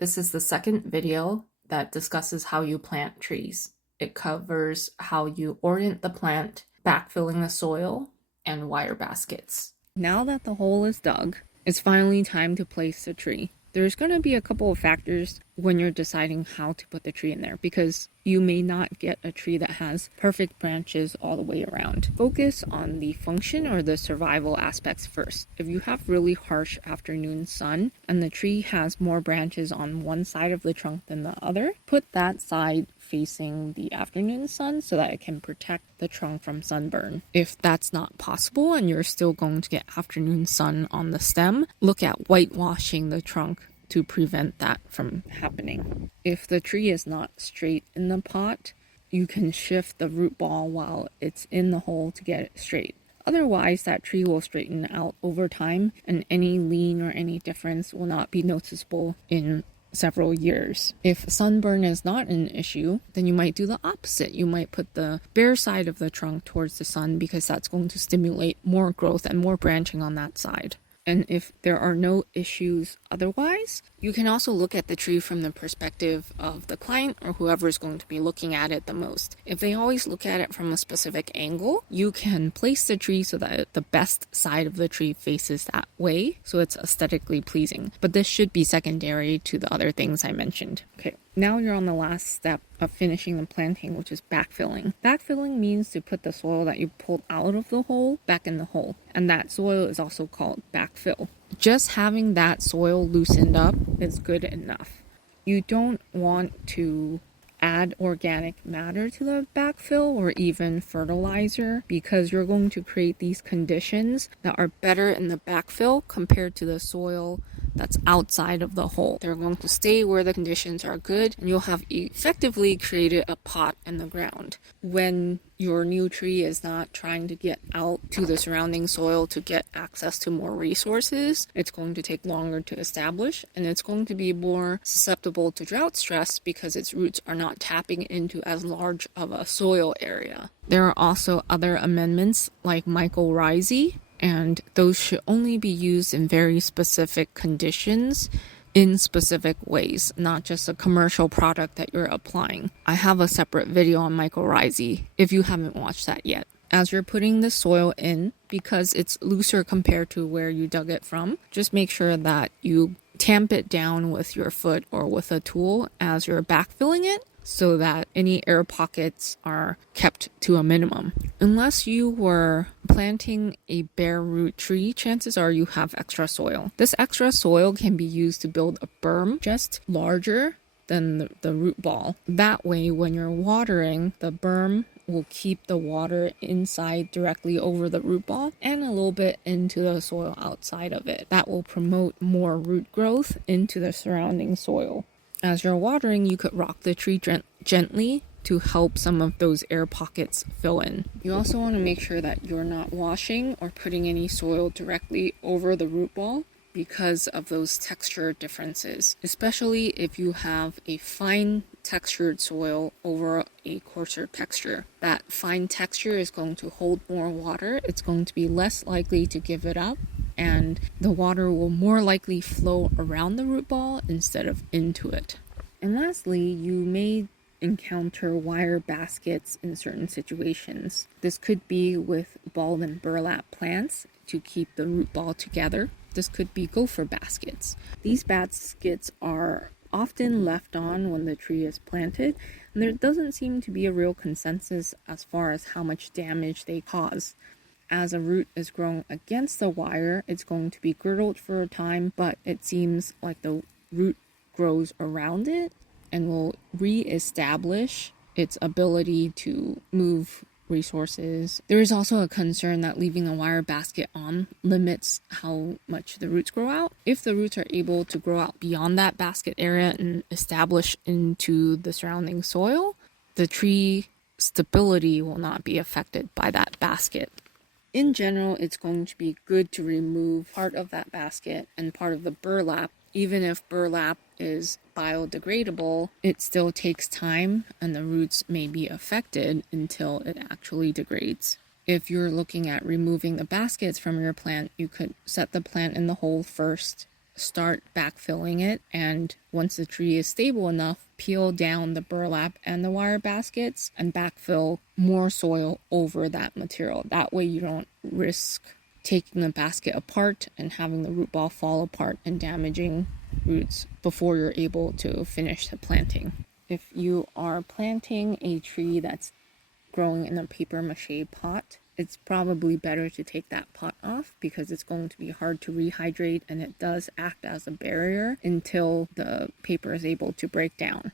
This is the second video that discusses how you plant trees. It covers how you orient the plant, backfilling the soil, and wire baskets. Now that the hole is dug, it's finally time to place the tree. There's going to be a couple of factors when you're deciding how to put the tree in there because you may not get a tree that has perfect branches all the way around. Focus on the function or the survival aspects first. If you have really harsh afternoon sun and the tree has more branches on one side of the trunk than the other, put that side facing the afternoon sun so that it can protect the trunk from sunburn. If that's not possible and you're still going to get afternoon sun on the stem, look at whitewashing the trunk to prevent that from happening. If the tree is not straight in the pot, you can shift the root ball while it's in the hole to get it straight. Otherwise, that tree will straighten out over time and any lean or any difference will not be noticeable in several years. If sunburn is not an issue, then you might do the opposite. You might put the bare side of the trunk towards the sun because that's going to stimulate more growth and more branching on that side. And if there are no issues otherwise, you can also look at the tree from the perspective of the client or whoever is going to be looking at it the most. If they always look at it from a specific angle, you can place the tree so that the best side of the tree faces that way, so it's aesthetically pleasing. But this should be secondary to the other things I mentioned. Okay, now you're on the last step of finishing the planting, which is backfilling. Backfilling means to put the soil that you pulled out of the hole back in the hole, and that soil is also called backfill. Just having that soil loosened up is good enough. You don't want to add organic matter to the backfill or even fertilizer because you're going to create these conditions that are better in the backfill compared to the soil that's outside of the hole. They're going to stay where the conditions are good and you'll have effectively created a pot in the ground. When your new tree is not trying to get out to the surrounding soil to get access to more resources, it's going to take longer to establish and it's going to be more susceptible to drought stress because its roots are not tapping into as large of a soil area. There are also other amendments like mycorrhizae, and those should only be used in very specific conditions in specific ways, not just a commercial product that you're applying. I have a separate video on mycorrhizae if you haven't watched that yet. As you're putting the soil in, because it's looser compared to where you dug it from, just make sure that you tamp it down with your foot or with a tool as you're backfilling it, so that any air pockets are kept to a minimum. Unless you were planting a bare root tree, chances are you have extra soil. This extra soil can be used to build a berm just larger than the root ball. That way, when you're watering, the berm will keep the water inside directly over the root ball and a little bit into the soil outside of it. That will promote more root growth into the surrounding soil. As you're watering, you could rock the tree gently to help some of those air pockets fill in. You also want to make sure that you're not washing or putting any soil directly over the root ball because of those texture differences, especially if you have a fine textured soil over a coarser texture. That fine texture is going to hold more water. It's going to be less likely to give it up, and the water will more likely flow around the root ball instead of into it. And lastly, you may encounter wire baskets in certain situations. This could be with ball and burlap plants to keep the root ball together. This could be gopher baskets. These baskets are often left on when the tree is planted, and there doesn't seem to be a real consensus as far as how much damage they cause. As a root is growing against the wire, it's going to be girdled for a time, but it seems like the root grows around it and will re-establish its ability to move resources. There is also a concern that leaving a wire basket on limits how much the roots grow out. If the roots are able to grow out beyond that basket area and establish into the surrounding soil, the tree stability will not be affected by that basket. In general, it's going to be good to remove part of that basket and part of the burlap. Even if burlap is biodegradable, it still takes time and the roots may be affected until it actually degrades. If you're looking at removing the baskets from your plant, you could set the plant in the hole first start backfilling it, and once the tree is stable enough, peel down the burlap and the wire baskets and backfill more soil over that material. That way you don't risk taking the basket apart and having the root ball fall apart and damaging roots before you're able to finish the planting. If you are planting a tree that's growing in a paper mache pot, it's probably better to take that pot off because it's going to be hard to rehydrate, and it does act as a barrier until the paper is able to break down.